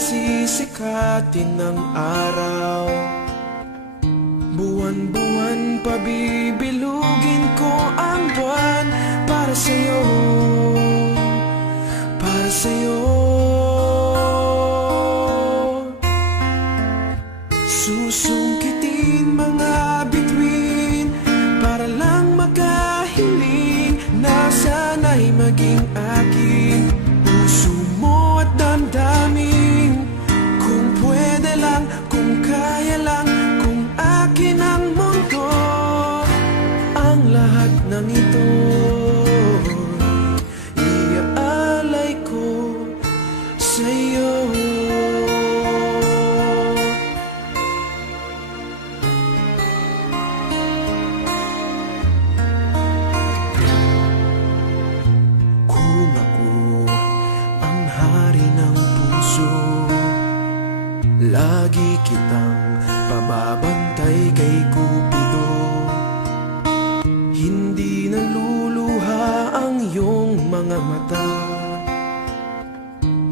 sisikatin ng araw. Buwan-buwan pabibilugin ko ang buwan para sa'yo, para sa'yo. Susungkitin mga bituin para lang makahiling na sana'y maging akin. Puso mo at damdamin, kung pwede lang, kung kaya lang, kung akin ang mundo. Ang lahat ng ito iaalay ko sa'yo. Kung ako ang hari ng puso, lagi kitang pababantay kay Cupido. Hindi naluluha ang iyong mga mata,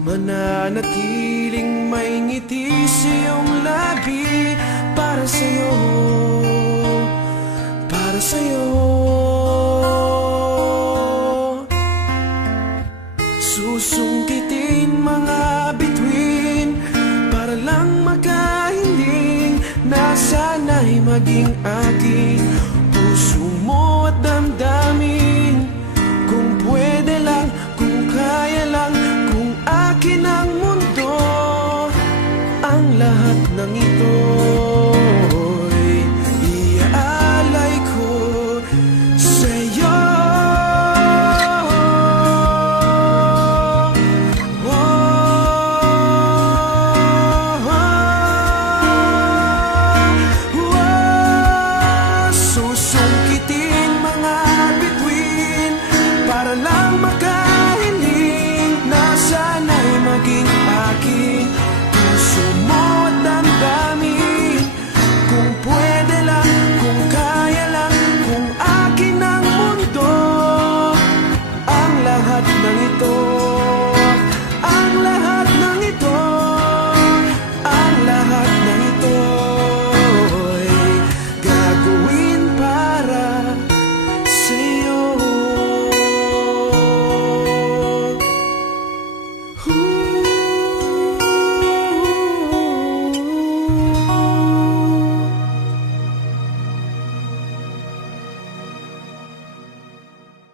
mananatiling may ngiti sa iyong labi. Para sa'yo, para sa'yo. Susungkitin mga bituin para lang makahiling na sana'y maging akin.